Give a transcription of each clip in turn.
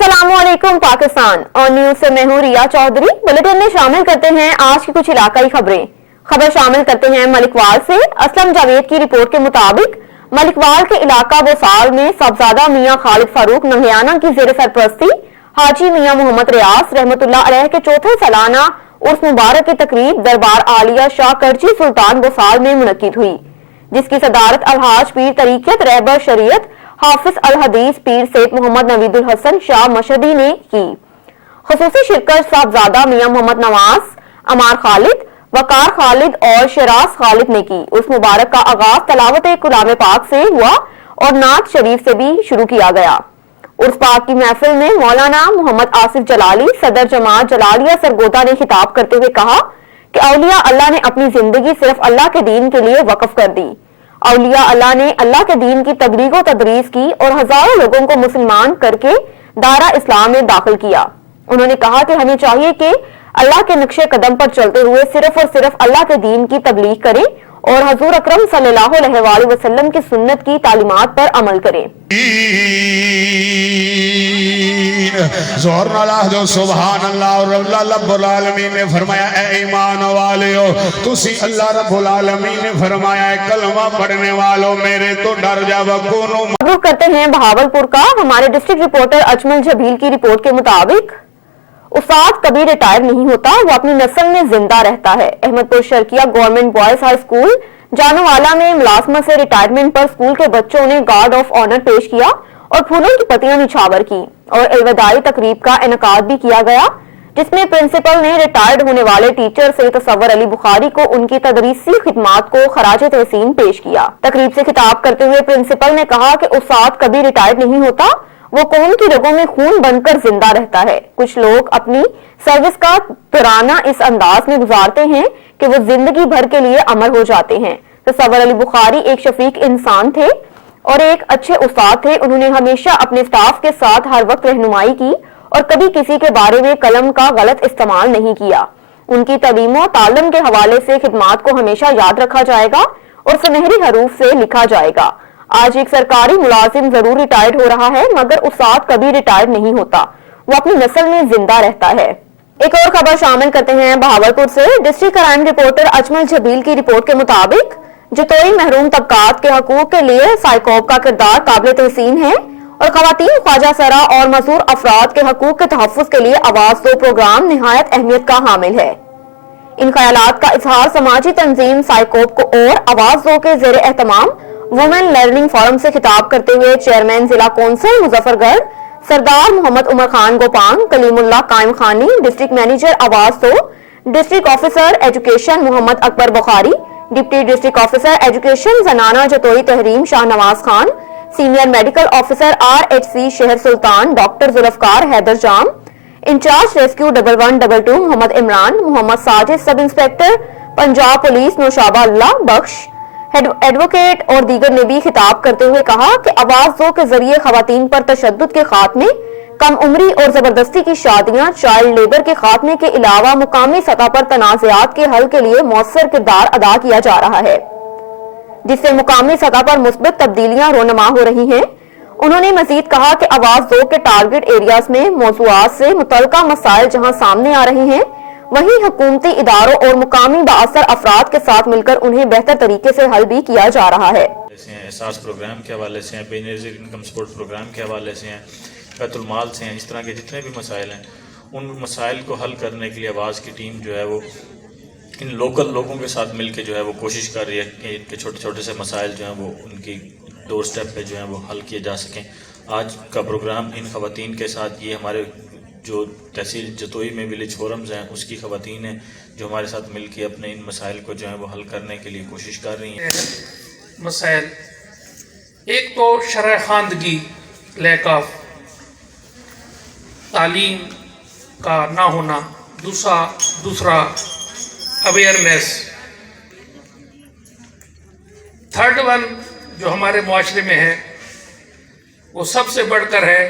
अस्सलामुअलैकुम पाकिस्तान और न्यूज से मैं हूं रिया चौधरी। बुलेटिन में शामिल करते हैं आज की कुछ इलाकाई खबरें। खबर शामिल करते हैं मलिकवाल से। असलम जावेद की रिपोर्ट के मुताबिक मलिकवाल के इलाका बोसाल में साहबजादा मियां खालिद फारूक नंगियाना की जेर सरपरस्ती हाजी मियां मोहम्मद रियास रहमतुल्लाह अलैह के चौथे सालाना उर्स मुबारक की तकरीब दरबार आलिया शाह करची सुल्तान बोसाल में मुनक्किद हुई, जिसकी सदारत अलहाज पीर तरीक़त रहबर शरीयत हाफिज अल हदीस पीर सैयद मोहम्मद नवीदुल हसन शाह मशहदी ने की। खुसूसी शिरकत साहबजादा मियां मोहम्मद नवाज, अमार खालिद, वकार खालिद और शराज खालिद ने की। उस मुबारक का आगाज तलावत कुलाम पाक से हुआ और नात शरीफ से भी शुरू किया गया। उर्स पाक की महफिल में मौलाना मोहम्मद आसिफ जलाली सदर जमात जलालिया सरगोदा ने खिताब करते हुए कहा कि औलिया अल्लाह ने अपनी जिंदगी सिर्फ अल्लाह के दीन के लिए वक्फ कर दी। औलिया अल्लाह ने अल्लाह के दीन की तबलीग व तदरीस की और हजारों लोगों को मुसलमान करके दायरा इस्लाम में दाखिल किया। उन्होंने कहा कि हमें चाहिए कि अल्लाह के नक्शे कदम पर चलते हुए सिर्फ और सिर्फ अल्लाह के दीन की तबलीग करें और हजूर अकरम सल्लल्लाहु अलैहि वसल्लम की सुन्नत की तालीमात पर अमल करें। जोर नाला जो सुभान अल्लाह और अल्लाह रब्बुल आलमीन ने फरमाया ए ईमान वालियो तुसी अल्लाह रब्बुल आलमीन ने फरमाया है कलमा पढ़ने वालों मेरे तो डर जाओ कोनो। रुख करते हैं बहावलपुर का। हमारे डिस्ट्रिक्ट रिपोर्टर अजमल जबील की रिपोर्ट के मुताबिक उस्ताद कभी रिटायर नहीं होता, वो अपनी नस्ल में जिंदा रहता है। Ahmedpur Sharqia government boys high school Janowala में मुलाजमत से रिटायरमेंट पर स्कूल के बच्चों ने गार्ड ऑफ ऑनर पेश किया और फूलों की पत्तियां निछावर की और अलविदाई तकरीब का इनेकाद भी किया गया, जिसमें प्रिंसिपल ने रिटायर्ड होने वाले टीचर सैयद तसव्वुर अली बुखारी को उनकी तदरीसी खिदमात को खराज तहसीन पेश किया। तकरीब से खिताब करते हुए प्रिंसिपल ने कहा कि उस्ताद कभी रिटायर्ड नहीं होता, वो कौम की रगों में खून बनकर जिंदा रहता है। कुछ लोग अपनी सर्विस का पुराना इस अंदाज में गुजारते हैं कि वो जिंदगी भर के लिए अमर हो जाते हैं। तसव्वुर अली बुखारी एक शफीक इंसान थे और एक अच्छे उस्ताद थे। उन्होंने हमेशा अपने स्टाफ के साथ हर वक्त रहनुमाई की और कभी किसी के बारे में कलम का गलत इस्तेमाल नहीं किया। उनकी तालीम और तालम के हवाले से खिदमात को हमेशा याद रखा जाएगा और सुनहरी हरूफ से लिखा जाएगा। आज एक सरकारी मुलाजिम जरूर रिटायर्ड हो रहा है, मगर उस्ताद कभी रिटायर्ड नहीं होता, वो अपनी नस्ल में जिंदा रहता है। एक और खबर शामिल करते हैं बहावलपुर से। District crime reporter Ajmal Zabeel की रिपोर्ट के मुताबिक जतोई महरूम तबकात के हकूक के लिए साइकोप का किरदार काबिल तहसीन है और खवातीन ख्वाजा सरा और मजूर अफराद के हकूक के तहफ़्फ़ुज़ के लिए आवाज दो प्रोग्राम निहायत अहमियत का हामिल है। इन ख्यालात का इजहार समाजी तंजीम साइकोप को और आवाज दो के जेर एहतमाम वुमेन लर्निंग फोरम से खिताब करते हुए चेयरमैन जिला council Muzaffargarh Sardar Mohammad Umar Khan Gopang, Kalimullah Qaim Khani, district manager आवाज दो, district officer education Mohammad Akbar Bukhari, deputy district officer education जनाना Jatoi Tehreem Shahnawaz Khan, senior medical officer RHC Shehr Sultan doctor Zulfiqar Haider Jam, incharge rescue 1122 Mohammad Imran, Mohammad Sajid sub inspector Punjab police Naushaba Allah Bakhsh, advocate और दीगर ने भी खिताब करते हुए कहा कि आवाज दो के जरिए खवातीन पर तशद्दुद के खात्मे, कम उम्री और जबरदस्ती की शादियां, चाइल्ड लेबर के खात्मे के अलावा मुकामी सतह पर तनाज़ात के हल के लिए मौसर किरदार अदा किया जा रहा है, जिससे मुकामी सतह पर मुस्बत तब्दीलियां रोनमा हो रही हैं। उन्होंने मजीद कहा कि आवाज दो के टारगेट एरियाज में मौज़ूआत से मुतल्लिका मसाइल जहां सामने आ रहे हैं, वहीं हुकूमती इदारों और मुकामी बाअसर अफराद के साथ मिलकर उन्हें बेहतर तरीके से हल भी किया जा रहा है। एहसास प्रोग्राम के हवाले से हैं, बेनज़ीर इनकम सपोर्ट प्रोग्राम के हवाले से हैं, बैतुल माल से हैं, इस तरह के जितने भी मसाइल हैं उन मसाइल को हल करने के लिए आवाज़ की टीम जो है वो इन लोकल लोगों के साथ मिलकर जो है वो कोशिश कर रही है कि इनके छोटे छोटे से मसाइल जो हैं वो उनकी डोर स्टेप पे जो है वो हल किए जा सकें। आज का प्रोग्राम इन खवातीन के साथ, ये हमारे जो तहसील जतोई में विलेज फोरम्स हैं उसकी खवातीन हैं जो हमारे साथ मिलकर अपने इन मसाइल को जो है वो हल करने के लिए कोशिश कर रही हैं। मसाइल एक तो शरह खानदगी, लैक ऑफ तालीम का ना होना, दूसरा अवेयरनेस, थर्ड वन जो हमारे मुआशरे में है वो सबसे बढ़कर है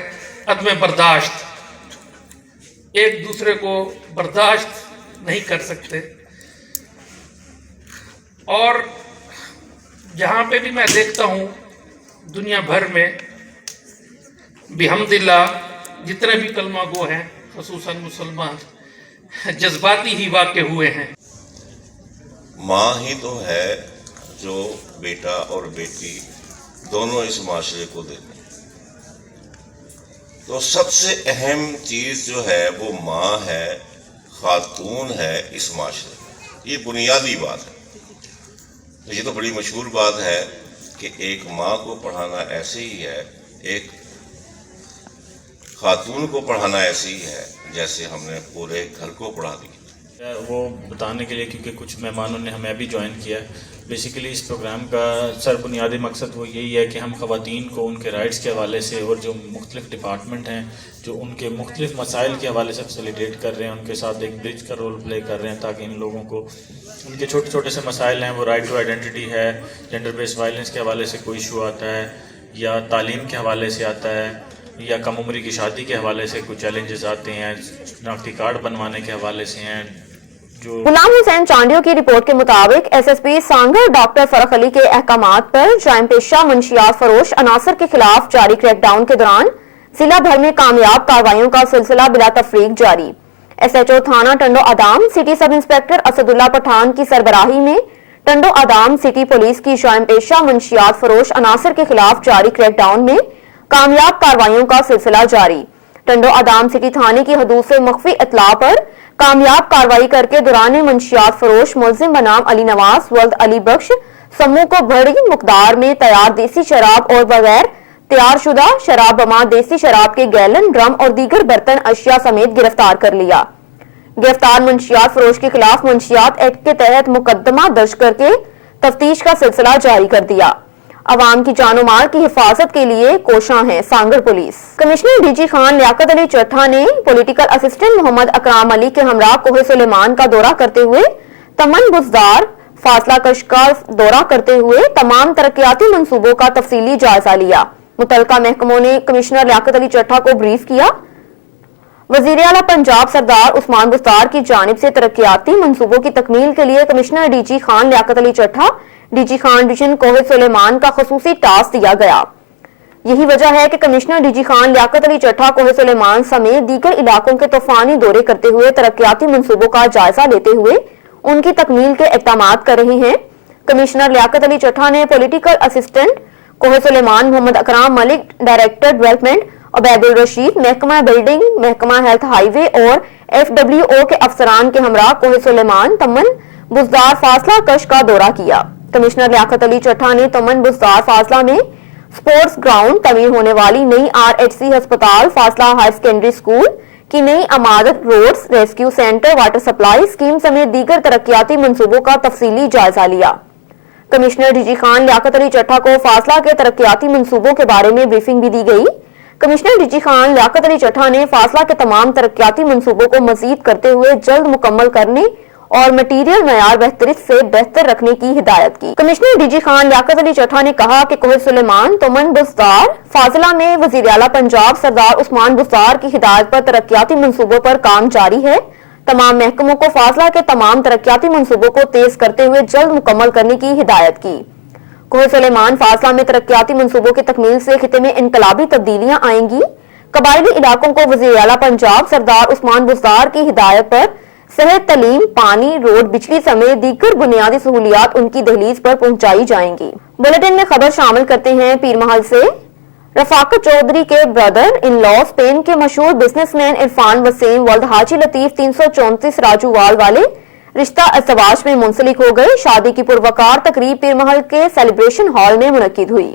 अदम बर्दाश्त। एक दूसरे को बर्दाश्त नहीं कर सकते और जहाँ पे भी मैं देखता हूँ दुनिया भर में बिहम्दिल्लाह जितने भी कलमा गो हैं खसूसन मुसलमान जज्बाती ही वाक़े हुए हैं। माँ ही तो है जो बेटा और बेटी दोनों इस माशरे को देते हैं। तो सबसे अहम चीज़ जो है वो माँ है, खातून है इस माशरे में। ये बुनियादी बात है। तो ये तो बड़ी मशहूर बात है कि एक माँ को पढ़ाना ऐसे ही है, एक खातून को पढ़ाना ऐसे ही है जैसे हमने पूरे घर को पढ़ा दिया। वो बताने के लिए, क्योंकि कुछ मेहमानों ने हमें भी ज्वाइन किया। बेसिकली इस प्रोग्राम का सर बुनियादी मकसद वो यही है कि हम ख़वातीन को उनके राइट्स के हवाले से और जो मुख्तलिफ डिपार्टमेंट हैं जो उनके मुख्तलिफ मसाइल के हवाले से फैसिलिटेट कर रहे हैं, उनके साथ एक ब्रिज का रोल प्ले कर रहे हैं ताकि इन लोगों को उनके छोटे छोटे से मसाइल हैं, वो राइट टू आइडेंटिटी है, जेंडर बेस्ड वायलेंस के हवाले से कोई इशू आता है या तालीम के हवाले से आता है या कम उम्री की शादी के हवाले से कुछ चैलेंजेस आते हैं, शनाख्ती कार्ड बनवाने के हवाले से हैं। जो गुलाम हुसैन चांडियों की रिपोर्ट के मुताबिक एसएसपी सांगर डॉक्टर फरख अली के अहकामात पर जायम पेशा मंशियात फरोश अनासर के खिलाफ जारी क्रैकडाउन के दौरान जिला भर में कामयाब कार्रवाइयों का सिलसिला बिला तफरीक जारी। एसएचओ थाना Tando Adam city sub inspector Asadullah Pathan की सरबराही में टंडो आदाम सिटी पुलिस की जायम पेशा मंशियात फरोश अनासर के खिलाफ जारी क्रैकडाउन में कामयाब कार्रवाइयों का सिलसिला जारी। टंडो आदाम सिटी थाने की हदूद से मख्फी इतला पर कामयाब कार्रवाई करके दौरान मंशियात फरोश मुलजिम बनाम अली नवाज वल्द अली बख्श समूह को बड़ी मकदार में तैयार देसी शराब और बगैर तैयार शुदा शराब बमा देसी शराब के गैलन, ड्रम और दीगर बर्तन अशिया समेत गिरफ्तार कर लिया। गिरफ्तार मंशियात फरोश के खिलाफ मंशियात एक्ट के तहत मुकदमा दर्ज करके तफ्तीश का सिलसिला जारी कर दिया। अवाम की जानो माल की हिफाजत के लिए कोशां है Sanghar police. Commissioner DG Khan Liaquat Ali Chattha ने पॉलिटिकल असिस्टेंट मोहम्मद अकराम अली के हमरा कोहे सुलेमान का दौरा करते हुए तमन बुजदार फासला कश का दौरा करते हुए तमाम तरक्याती मंसूबों का तफसीली जायजा लिया। मुतलका महकमों ने कमिश्नर लियाकत अली चट्ठा को ब्रीफ किया। वजीर आला पंजाब सरदार उस्मान बुस्तार की जानिब से तरक्याती मंसूबों की तकमील के लिए commissioner DG Khan Liaquat Ali Chattha DG Khan division कोहे सुलेमान का खसूसी टास्क दिया गया। यही वजह है कि कमिश्नर डीजी खान लियाकत अली चट्ठा कोहे सुलेमान समेत दीगर इलाकों के तूफानी दौरे करते हुए तरक्याती मंसूबों का जायजा लेते हुए उनकी तकमील के इक़दामात कर रहे हैं। कमिश्नर लियाकत अली चट्ठा ने पॉलिटिकल असिस्टेंट कोहे सुलेमान मोहम्मद अकराम मलिक, डायरेक्टर डेवलपमेंट अबैदुल रशीद, महकमा बिल्डिंग, महकमा हेल्थ हाईवे और FWO के अफसरान के हमरा कोहे सुलेमान तमन बुजदार फासला कश का दौरा किया। कमिश्नर लियाकत अली चट्ठा ने तमन बुजदार फासला में स्पोर्ट्स ग्राउंड, तमीर होने वाली नई RHC अस्पताल, फासला हायर सेकेंडरी स्कूल की नई अमादत, roads, rescue centre, water supply scheme समेत दीगर तरक्याती मंसूबों का तफसीली जायजा लिया। कमिश्नर डीजी खान लियाकत अली चट्ठा को फासला के तरक्याती मंसूबों के बारे में ब्रीफिंग भी दी गई। कमिश्नर डीजी खान लियाकत अली चट्ठा ने फासला के तमाम तरक्याती मंसूबों को मजीद करते हुए जल्द मुकम्मल करने और मटीरियल मयार बेहतरी से बेहतर रखने की हिदायत की। कमिश्नर डीजी खान लियाकत अली चट्ठा ने कहा कि कोहे सुलेमान, तमन बुजदार, फाजिला में वजीर आला पंजाब सरदार उस्मान बुस्तार की हिदायत पर तरक्याती मंसूबों पर काम जारी है। तमाम महकमों को फासला के तमाम तरक्याती मंसूबों को तेज करते हुए जल्द मुकम्मल करने की हिदायत की। कोहे सुलेमान फासला में तरक्याती मंसूबों की तकमील से खिते में इनकलाबी तब्दीलियां आएंगी। कबायली इलाकों को वजीर आला पंजाब सरदार उस्मान बुस्तार की हिदायत पर सेहत, तलीम, पानी, रोड, बिजली समेत दीगर बुनियादी सहूलियात उनकी दहलीज पर पहुंचाई जाएंगी। बुलेटिन में खबर शामिल करते हैं पीर महल से। रफाकत चौधरी के ब्रदर इन लॉ स्पेन के मशहूर बिजनेसमैन इरफान वसीम वल्द हाजी लतीफ 334 राजूवाल वाले रिश्ता अज़वाज में मुंसलिक हो गए। शादी की पुरवकार तकरीब पीर महल के सेलिब्रेशन हॉल में मुनक्किद हुई।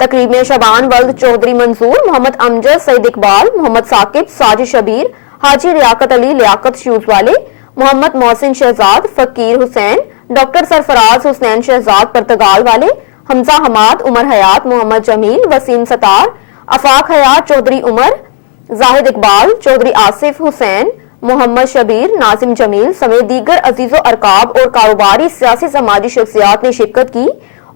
तकरीब में शबान वल्द चौधरी मंसूर, मोहम्मद अमजद, सईद इकबाल, मोहम्मद साकिब, साजिद शबीर, हाजी लियाकत अली लियाकत शूज वाले, मोहम्मद मोहसिन शहजाद, फकीर हुसैन, डॉक्टर सरफराज हुसैन शहजाद पर्तगाल वाले, हमजा हमाद, उमर हयात, मोहम्मद जमील, वसीम सतार, अफाक हयात, चौधरी उमर, जाहिद इकबाल, चौधरी आसिफ हुसैन, मोहम्मद शबीर, नाजिम जमील समेत दीगर अजीजो अरकाब और कारोबारी सियासी समाजी शख्सियात ने शिरकत की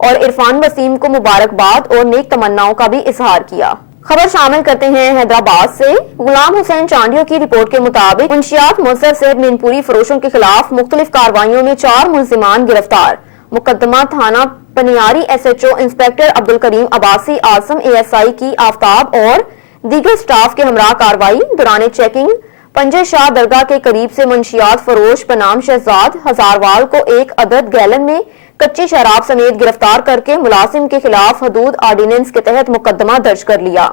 और इरफान वसीम को मुबारकबाद और नेक तमन्नाओं का भी इजहार किया। खबर शामिल करते हैं हैदराबाद से। गुलाम हुसैन चांडियों की रिपोर्ट के मुताबिक मुंशियात मुअस्सर सैयद मीनपुरी फरोशों के खिलाफ मुख्तलिफ कार्रवाइयों में 4 मुलजिमान गिरफ्तार। मुकदमा थाना Paniyari SHO inspector Abdul Karim Abbasi, Assam ASI की आफ्ताब और दीगर स्टाफ के हमरा कार्रवाई दौरान चेकिंग पंजे शाह दरगाह के करीब से मंशियात फरोश बनाम शहजाद हजारवाल को 1 अदद गैलन में कच्ची शराब समेत गिरफ्तार करके मुलाजिम के खिलाफ हदूद ऑर्डिनेंस के तहत मुकदमा दर्ज कर लिया।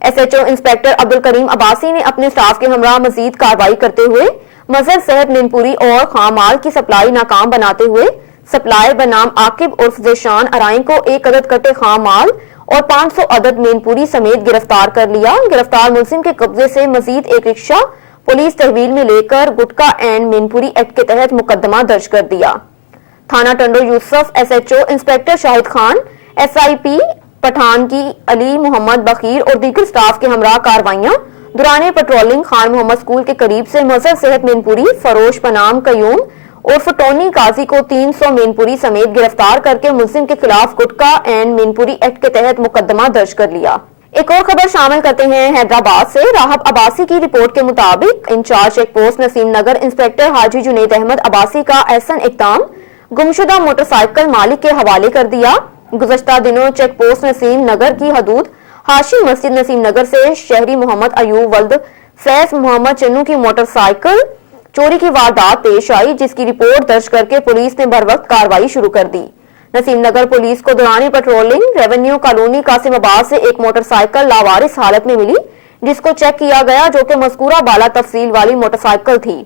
SHO इंस्पेक्टर अब्दुल करीम अब्बासी ने अपने स्टाफ के हमरा मजीद कार्रवाई करते हुए मजहर सेहत मीनपुरी और खाम माल की सप्लाई नाकाम बनाते हुए सप्लायर बनाम आकिब उर्फ ज़ेशान अराई को 1 अदद कट्टे खाम माल और 500 अदद मीनपुरी समेत गिरफ्तार कर लिया। गिरफ्तार मुलजिम के कब्जे से मजीद 1 रिक्शा पुलिस तहवील में लेकर गुटका एंड मीनपुरी एक्ट के तहत मुकदमा दर्ज कर दिया। थाना Tando Yusuf SHO inspector Shahid Khan SIP Pathan की अली मोहम्मद बखीर और दीगर स्टाफ के हमरा कार्रवाइयां दौरान पेट्रोलिंग खान मोहम्मद स्कूल के करीब से मजहर सेहत मीनपुरी फरोश बनाम कयूम उर्फ टोनी काजी को 300 मीनपुरी समेत गिरफ्तार करके मुलजिम के खिलाफ गुटका एंड मीनपुरी एक्ट के तहत मुकदमा दर्ज कर लिया। एक और खबर शामिल करते हैं हैदराबाद से। राहब अब्बासी की रिपोर्ट के मुताबिक इंचार्ज चेक पोस्ट नसीम नगर इंस्पेक्टर हाजी जुनेद अहमद अब्बासी का एहसन इक़दाम गुमशुदा मोटरसाइकिल मालिक के हवाले कर दिया। गुज़श्ता दिनों चेक पोस्ट नसीम नगर की हदूद हाशिम मस्जिद नसीम नगर से शहरी मोहम्मद अयूब वल्द फैज मोहम्मद चन्नू की मोटरसाइकिल चोरी की वारदात पेश आई, जिसकी रिपोर्ट दर्ज करके पुलिस ने बर वक्त कार्रवाई शुरू कर दी। नसीम नगर पुलिस को दौरान पेट्रोलिंग रेवेन्यू कॉलोनी कासिमाबाद से एक मोटरसाइकिल लावारिस हालत में मिली, जिसको चेक किया गया, जो कि मज़कूरा बाला तफसील वाली मोटरसाइकिल थी।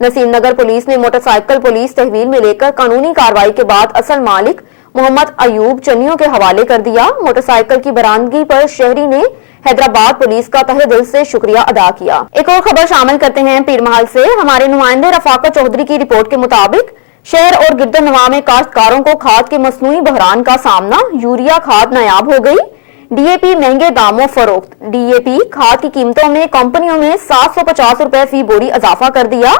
नसीम नगर पुलिस ने मोटरसाइकिल पुलिस तहवील में लेकर कानूनी कार्रवाई के बाद असल मालिक मोहम्मद अयूब चन्नियों के हवाले कर दिया। मोटरसाइकिल की बरामदगी पर शहरी ने हैदराबाद पुलिस का तहे दिल से शुक्रिया अदा किया। एक और खबर शामिल करते हैं पीरमहल से। हमारे नुमाइंदे रफाकत चौधरी की रिपोर्ट के मुताबिक शहर और गिरदनवा में काश्तकारों को खाद के मसनूई बहरान का सामना। यूरिया खाद नायाब हो गई, DAP महंगे दामों फरोख्त। DAP खाद की कीमतों में कंपनियों में 750 रुपए फी बोरी इजाफा कर दिया।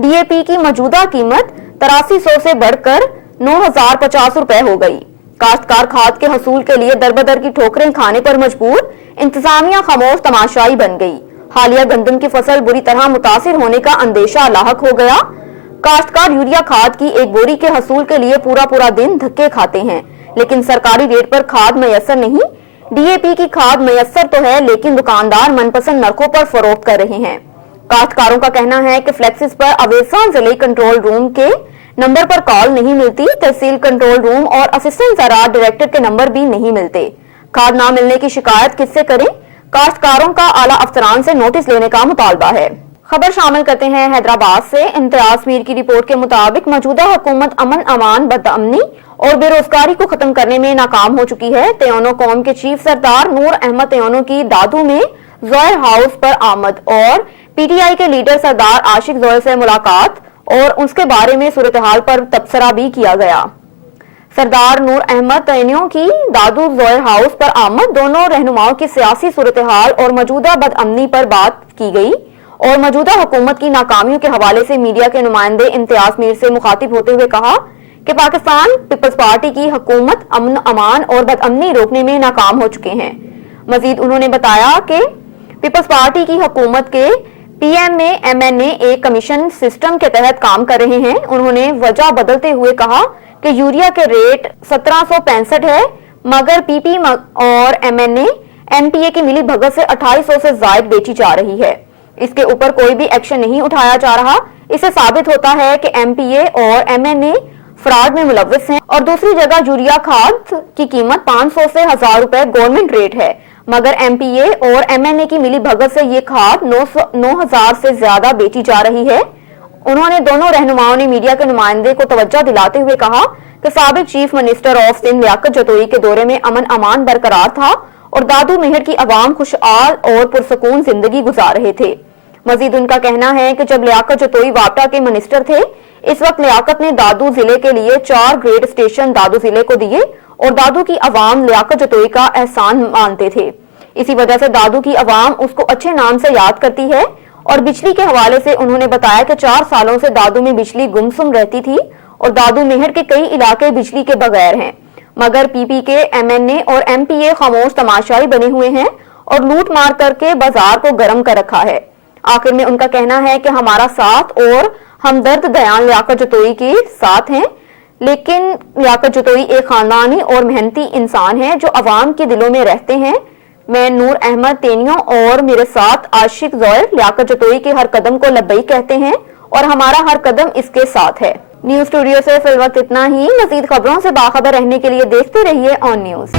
DAP की मौजूदा कीमत 8300 से बढ़कर 9050 रुपए हो गई। काश्तकार खाद के हसूल के लिए दरबदर की ठोकरें खाने पर मजबूर, इंतजामिया खामोश तमाशाई बन गई। हालिया गंदम की फसल बुरी तरह मुतासिर होने का अंदेशा लाहक हो गया। काश्तकार यूरिया खाद की एक बोरी के हसूल के लिए पूरा दिन धक्के खाते हैं, लेकिन सरकारी रेट पर खाद मयसर नहीं। DAP की खाद मयसर तो है, लेकिन दुकानदार मनपसंद नरखों पर फरोख्त कर रहे हैं। काश्तकारों का कहना है कि फ्लेक्सिस पर अवेसा जिले कंट्रोल रूम के नंबर पर कॉल नहीं मिलती, तहसील कंट्रोल रूम और असिस्टेंट ज़राअत डायरेक्टर के नंबर भी नहीं मिलते। खाद ना मिलने की शिकायत किससे करें? काश्तकारों का आला अफसरान से नोटिस लेने का मुतालबा है। खबर शामिल करते हैं हैदराबाद से। इम्तियाज मीर की रिपोर्ट के मुताबिक मौजूदा हुकूमत अमन अमान बदअमनी और बेरोजगारी को खत्म करने में नाकाम हो चुकी है। तेयोनो कौम के चीफ सरदार नूर अहमद तेयोनो की दादू में जोहर हाउस पर आमद और PTI के लीडर सरदार आशिक जोहर से मुलाकात और उसके बारे में सूरत हाल पर तबसरा भी किया गया। सरदार नूर अहमद तैनियों की दादू जोहर हाउस पर आमद, दोनों रहनुमाओं की सियासी सूरत हाल और मौजूदा बदअमनी पर बात की गई और मौजूदा हुकूमत की नाकामियों के हवाले से मीडिया के नुमाइंदे इम्तियाज मीर से मुखातिब होते हुए कहा कि पाकिस्तान पीपल्स पार्टी की हुकूमत अमन अमान और बदअमनी रोकने में नाकाम हो चुके हैं। मजीद उन्होंने बताया कि पीपल्स पार्टी की हुकूमत के PM में MNA एक कमीशन सिस्टम के तहत काम कर रहे हैं। उन्होंने वजह बदलते हुए कहा कि यूरिया के रेट 1765 है, मगर PP और MNA MPA की मिली भगत से 2800 से ज्यादा बेची जा रही है। इसके ऊपर कोई भी एक्शन नहीं उठाया जा रहा। इससे साबित होता है कि MPA और MNA फ्रॉड में मुलव्विस हैं। और दूसरी जगह यूरिया खाद की कीमत 500 से 1000 रुपए गवर्नमेंट रेट है, मगर MPA और MNA की मिली भगत से ये खाद 9000 से ज्यादा बेची जा रही है। उन्होंने दोनों रहनुमाओं ने मीडिया के नुमाइंदे को तवज्जो दिलाते हुए कहा कि साबिक chief minister of Sindh Liaquat Jatoi के दौरे में अमन अमान बरकरार था और दादू मेहर की अवाम खुशहाल और पुरसकून जिंदगी गुजार रहे थे। मजीद उनका कहना है कि जब लियाकत जतोई वापटा के मिनिस्टर थे, इस वक्त लियाकत ने दादू जिले के लिए 4 ग्रेड स्टेशन दादू जिले को दिए और दादू की अवाम लियाकत जतोई का एहसान मानते थे। इसी वजह से दादू की अवाम उसको अच्छे नाम से याद करती है। और बिजली के हवाले से उन्होंने बताया कि 4 सालों से दादू में बिजली गुमसुम रहती थी और दादू मेहर के कई इलाके बिजली के बगैर हैं, मगर PP के MNA और MPA खामोश तमाशाई बने हुए हैं और लूट मार करके बाजार को गर्म कर रखा है। आखिर में उनका कहना है कि हमारा साथ और हमदर्द दयान लियाकत जतोई के साथ हैं, लेकिन लियाकत जतोई एक खानदानी और मेहनती इंसान है जो अवाम के दिलों में रहते हैं। میں نور احمد تینیوں اور میرے ساتھ عاشق زوہر لیاقت جتوئی کے ہر قدم کو لبیک کہتے ہیں اور ہمارا ہر قدم اس کے ساتھ ہے۔ نیوز اسٹوڈیو سے فی الوقت اتنا ہی۔ مزید خبروں سے باخبر رہنے کے لیے دیکھتے رہیے آن نیوز۔